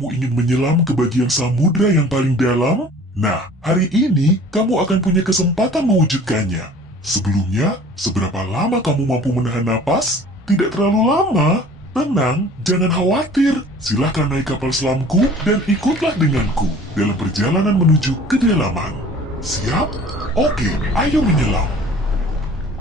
kamu ingin menyelam ke bagian samudra yang paling dalam? Nah, hari ini kamu akan punya kesempatan mewujudkannya. Sebelumnya, seberapa lama kamu mampu menahan napas? Tidak terlalu lama. Tenang, jangan khawatir. Silahkan naik kapal selamku dan ikutlah denganku dalam perjalanan menuju kedalaman. Siap? Oke, ayo menyelam.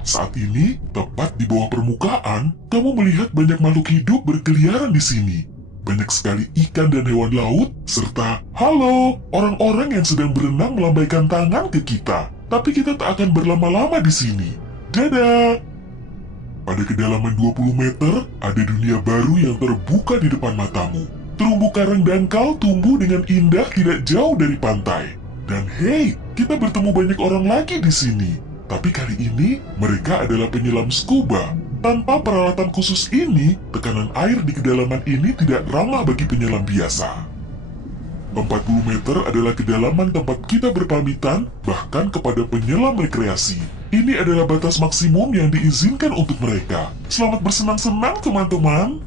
Saat ini, tepat di bawah permukaan, kamu melihat banyak makhluk hidup berkeliaran di sini. Banyak sekali ikan dan hewan laut, serta halo, orang-orang yang sedang berenang melambaikan tangan ke kita. Tapi kita tak akan berlama-lama di sini. Dadah! Pada kedalaman 20 meter, ada dunia baru yang terbuka di depan matamu. Terumbu karang dangkal tumbuh dengan indah tidak jauh dari pantai. Dan hey, kita bertemu banyak orang lagi di sini. Tapi kali ini, mereka adalah penyelam scuba. Tanpa peralatan khusus ini, tekanan air di kedalaman ini tidak ramah bagi penyelam biasa. 40 meter adalah kedalaman tempat kita berpamitan, bahkan kepada penyelam rekreasi. Ini adalah batas maksimum yang diizinkan untuk mereka. Selamat bersenang-senang, teman-teman.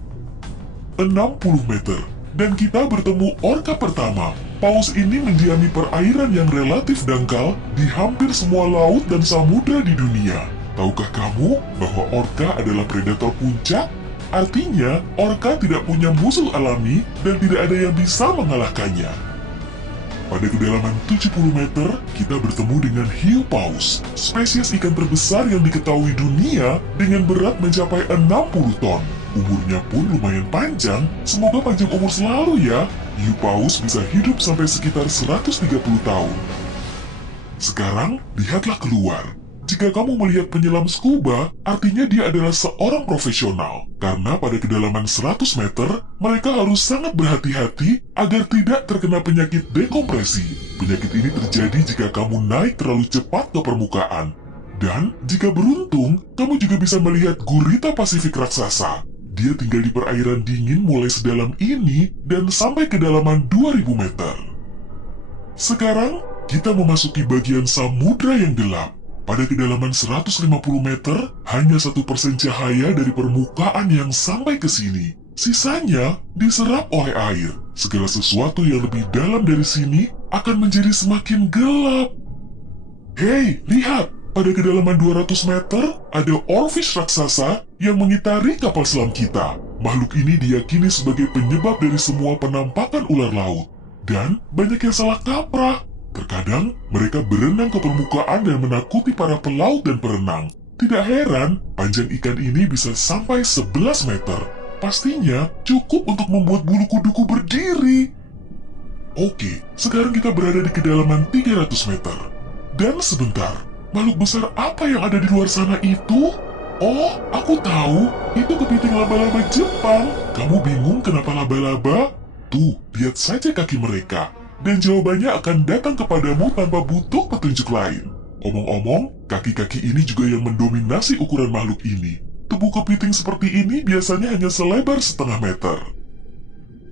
60 meter, dan kita bertemu orka pertama. Paus ini mendiami perairan yang relatif dangkal di hampir semua laut dan samudra di dunia. Tahukah kamu bahwa orka adalah predator puncak? Artinya, orka tidak punya musuh alami dan tidak ada yang bisa mengalahkannya. Pada kedalaman 70 meter, kita bertemu dengan hiu paus, spesies ikan terbesar yang diketahui dunia dengan berat mencapai 60 ton. Umurnya pun lumayan panjang, semoga panjang umur selalu ya. Hiu paus bisa hidup sampai sekitar 130 tahun. Sekarang, lihatlah keluar. Jika kamu melihat penyelam scuba, artinya dia adalah seorang profesional. Karena pada kedalaman 100 meter, mereka harus sangat berhati-hati agar tidak terkena penyakit dekompresi. Penyakit ini terjadi jika kamu naik terlalu cepat ke permukaan. Dan, jika beruntung, kamu juga bisa melihat gurita Pasifik raksasa. Dia tinggal di perairan dingin mulai sedalam ini dan sampai kedalaman 2000 meter. Sekarang, kita memasuki bagian samudra yang gelap. Pada kedalaman 150 meter, hanya 1% cahaya dari permukaan yang sampai ke sini. Sisanya diserap oleh air. Segala sesuatu yang lebih dalam dari sini akan menjadi semakin gelap. Hei, lihat! Pada kedalaman 200 meter, ada oarfish raksasa yang mengitari kapal selam kita. Makhluk ini diyakini sebagai penyebab dari semua penampakan ular laut. Dan banyak yang salah kaprah. Terkadang, mereka berenang ke permukaan dan menakuti para pelaut dan perenang. Tidak heran, panjang ikan ini bisa sampai 11 meter. Pastinya cukup untuk membuat bulu kuduku berdiri. Oke, sekarang kita berada di kedalaman 300 meter. Dan sebentar, makhluk besar apa yang ada di luar sana itu? Oh, aku tahu, itu kepiting laba-laba Jepang. Kamu bingung kenapa laba-laba? Tuh, lihat saja kaki mereka. Dan jawabannya akan datang kepadamu tanpa butuh petunjuk lain. Omong-omong, kaki-kaki ini juga yang mendominasi ukuran makhluk ini. Tubuh kepiting seperti ini biasanya hanya selebar setengah meter.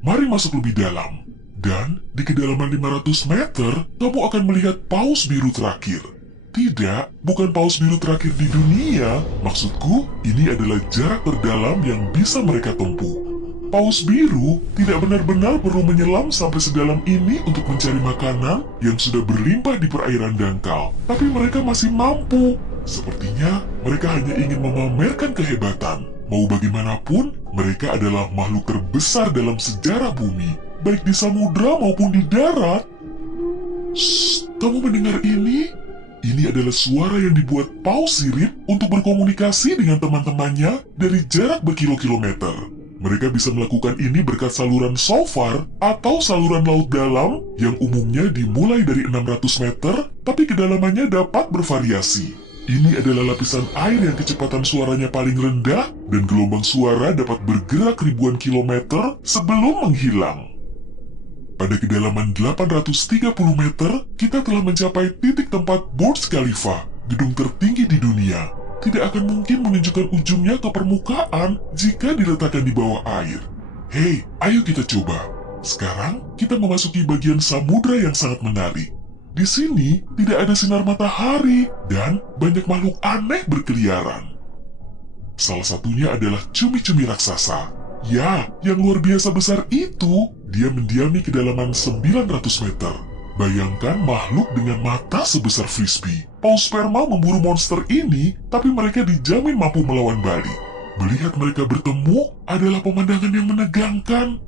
Mari masuk lebih dalam. Dan di kedalaman 500 meter, kamu akan melihat paus biru terakhir. Tidak, bukan paus biru terakhir di dunia. Maksudku, ini adalah jarak terdalam yang bisa mereka tempuh. Paus biru tidak benar-benar perlu menyelam sampai sedalam ini untuk mencari makanan yang sudah berlimpah di perairan dangkal. Tapi mereka masih mampu. Sepertinya mereka hanya ingin memamerkan kehebatan. Mau bagaimanapun, mereka adalah makhluk terbesar dalam sejarah bumi, baik di samudra maupun di darat. Shh, kamu mendengar ini? Ini adalah suara yang dibuat paus sirip untuk berkomunikasi dengan teman-temannya dari jarak berkilo-kilometer. Mereka bisa melakukan ini berkat saluran shofar atau saluran laut dalam yang umumnya dimulai dari 600 meter, tapi kedalamannya dapat bervariasi. Ini adalah lapisan air yang kecepatan suaranya paling rendah dan gelombang suara dapat bergerak ribuan kilometer sebelum menghilang. Pada kedalaman 830 meter, kita telah mencapai titik tempat Burj Khalifa, gedung tertinggi di dunia. Tidak akan mungkin menunjukkan ujungnya ke permukaan jika diletakkan di bawah air. Hei, ayo kita coba. Sekarang, kita memasuki bagian samudra yang sangat menarik. Di sini, tidak ada sinar matahari, dan banyak makhluk aneh berkeliaran. Salah satunya adalah cumi-cumi raksasa. Ya, yang luar biasa besar itu, dia mendiami kedalaman 900 meter. Bayangkan makhluk dengan mata sebesar frisbee. Paus sperma memburu monster ini, tapi mereka dijamin mampu melawan balik. Melihat mereka bertemu adalah pemandangan yang menegangkan.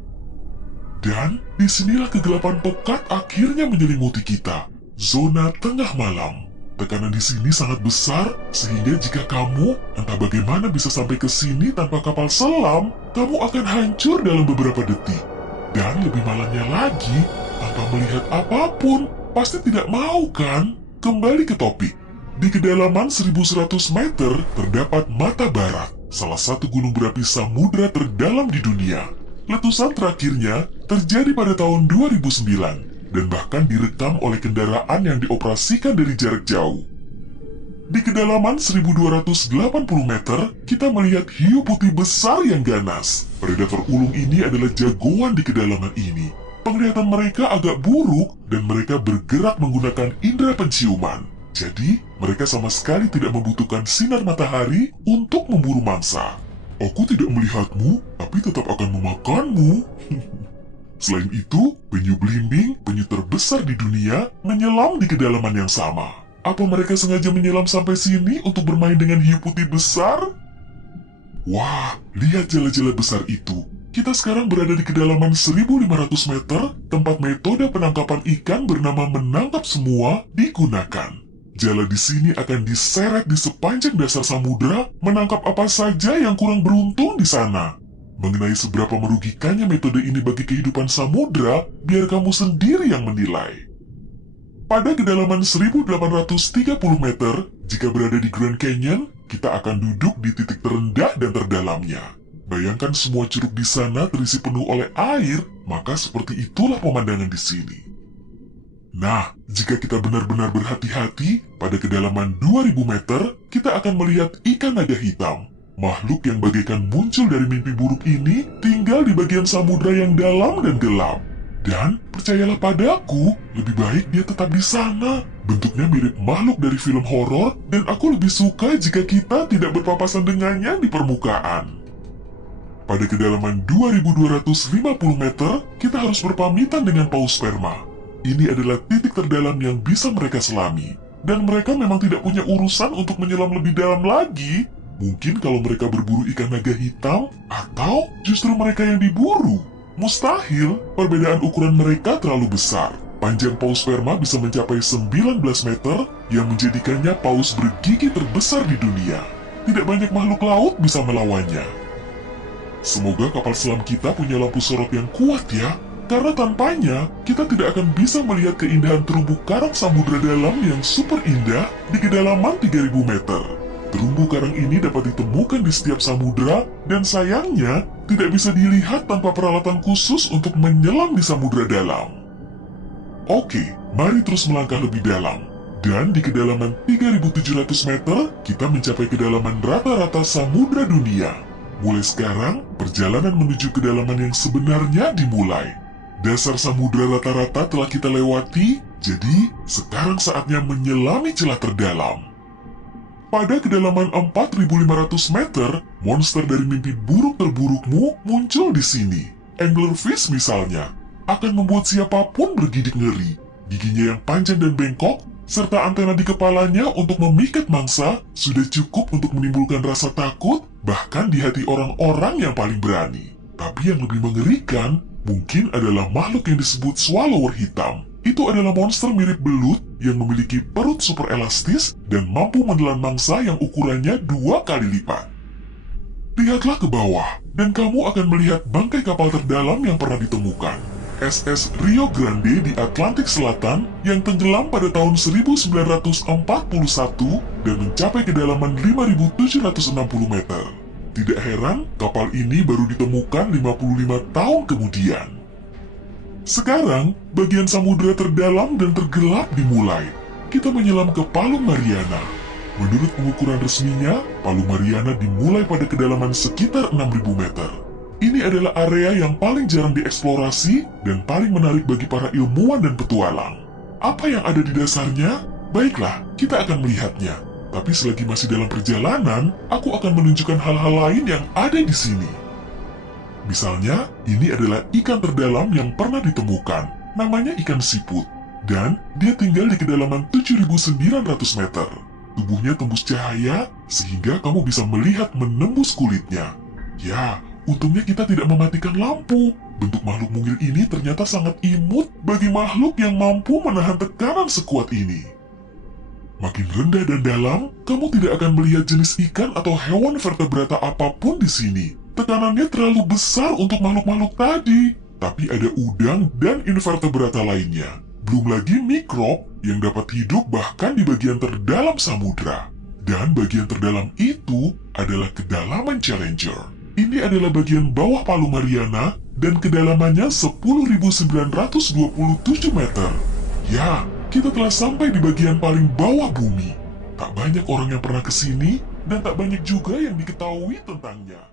Dan disinilah kegelapan pekat akhirnya menyelimuti kita. Zona tengah malam. Tekanan di sini sangat besar, sehingga jika kamu entah bagaimana bisa sampai ke sini tanpa kapal selam, kamu akan hancur dalam beberapa detik. Dan lebih malamnya lagi, tanpa melihat apapun, pasti tidak mau kan? Kembali ke topik. Di kedalaman 1100 meter terdapat Mata Barat, salah satu gunung berapi samudra terdalam di dunia. Letusan terakhirnya terjadi pada tahun 2009. Dan bahkan direkam oleh kendaraan yang dioperasikan dari jarak jauh. Di kedalaman 1280 meter, kita melihat hiu putih besar yang ganas. Predator ulung ini adalah jagoan di kedalaman ini. Penglihatan mereka agak buruk dan mereka bergerak menggunakan indera penciuman. Jadi, mereka sama sekali tidak membutuhkan sinar matahari untuk memburu mangsa. Aku tidak melihatmu, tapi tetap akan memakanmu. Selain itu, penyu belimbing, penyu terbesar di dunia, menyelam di kedalaman yang sama. Apa mereka sengaja menyelam sampai sini untuk bermain dengan hiu putih besar? Wah, lihat jala-jala besar itu. Kita sekarang berada di kedalaman 1500 meter, tempat metode penangkapan ikan bernama menangkap semua digunakan. Jala di sini akan diseret di sepanjang dasar samudra, menangkap apa saja yang kurang beruntung di sana. Mengenai seberapa merugikannya metode ini bagi kehidupan samudra, biar kamu sendiri yang menilai. Pada kedalaman 1830 meter, jika berada di Grand Canyon, kita akan duduk di titik terendah dan terdalamnya. Bayangkan semua curug di sana terisi penuh oleh air, maka seperti itulah pemandangan di sini. Nah, jika kita benar-benar berhati-hati, pada kedalaman 2000 meter, kita akan melihat ikan naga hitam. Makhluk yang bagaikan muncul dari mimpi buruk ini tinggal di bagian samudra yang dalam dan gelap. Dan percayalah padaku, lebih baik dia tetap di sana. Bentuknya mirip makhluk dari film horor dan aku lebih suka jika kita tidak berpapasan dengannya di permukaan. Pada kedalaman 2250 meter, kita harus berpamitan dengan paus sperma. Ini adalah titik terdalam yang bisa mereka selami. Dan mereka memang tidak punya urusan untuk menyelam lebih dalam lagi. Mungkin kalau mereka berburu ikan naga hitam, atau justru mereka yang diburu. Mustahil, perbedaan ukuran mereka terlalu besar. Panjang paus sperma bisa mencapai 19 meter, yang menjadikannya paus bergigi terbesar di dunia. Tidak banyak makhluk laut bisa melawannya. Semoga kapal selam kita punya lampu sorot yang kuat ya, karena tanpanya, kita tidak akan bisa melihat keindahan terumbu karang samudra dalam yang super indah di kedalaman 3000 meter. Terumbu karang ini dapat ditemukan di setiap samudra, dan sayangnya tidak bisa dilihat tanpa peralatan khusus untuk menyelam di samudra dalam. Oke, mari terus melangkah lebih dalam. Dan di kedalaman 3700 meter, kita mencapai kedalaman rata-rata samudra dunia. Mulai sekarang, perjalanan menuju kedalaman yang sebenarnya dimulai. Dasar samudra rata-rata telah kita lewati, jadi sekarang saatnya menyelami celah terdalam. Pada kedalaman 4500 meter, monster dari mimpi buruk terburukmu muncul di sini. Anglerfish misalnya, akan membuat siapapun bergidik ngeri. Giginya yang panjang dan bengkok, serta antena di kepalanya untuk memikat mangsa, sudah cukup untuk menimbulkan rasa takut, bahkan di hati orang-orang yang paling berani. Tapi yang lebih mengerikan, mungkin adalah makhluk yang disebut swallower hitam. Itu adalah monster mirip belut yang memiliki perut super elastis dan mampu menelan mangsa yang ukurannya 2 kali lipat. Lihatlah ke bawah, dan kamu akan melihat bangkai kapal terdalam yang pernah ditemukan. SS Rio Grande di Atlantik Selatan yang tenggelam pada tahun 1941 dan mencapai kedalaman 5.760 meter. Tidak heran, kapal ini baru ditemukan 55 tahun kemudian. Sekarang, bagian samudera terdalam dan tergelap dimulai. Kita menyelam ke Palung Mariana. Menurut pengukuran resminya, Palung Mariana dimulai pada kedalaman sekitar 6.000 meter. Ini adalah area yang paling jarang dieksplorasi dan paling menarik bagi para ilmuwan dan petualang. Apa yang ada di dasarnya? Baiklah, kita akan melihatnya. Tapi selagi masih dalam perjalanan, aku akan menunjukkan hal-hal lain yang ada di sini. Misalnya, ini adalah ikan terdalam yang pernah ditemukan. Namanya ikan siput. Dan dia tinggal di kedalaman 7.900 meter. Tubuhnya tembus cahaya, sehingga kamu bisa melihat menembus kulitnya. Ya, untungnya kita tidak mematikan lampu. Bentuk makhluk mungil ini ternyata sangat imut bagi makhluk yang mampu menahan tekanan sekuat ini. Makin rendah dan dalam, kamu tidak akan melihat jenis ikan atau hewan vertebrata apapun di sini. Tekanannya terlalu besar untuk makhluk-makhluk tadi. Tapi ada udang dan invertebrata lainnya. Belum lagi mikrob yang dapat hidup bahkan di bagian terdalam samudra. Dan bagian terdalam itu adalah kedalaman Challenger. Ini adalah bagian bawah Palu Mariana dan kedalamannya 10.927 meter. Ya, kita telah sampai di bagian paling bawah bumi. Tak banyak orang yang pernah ke sini dan tak banyak juga yang diketahui tentangnya.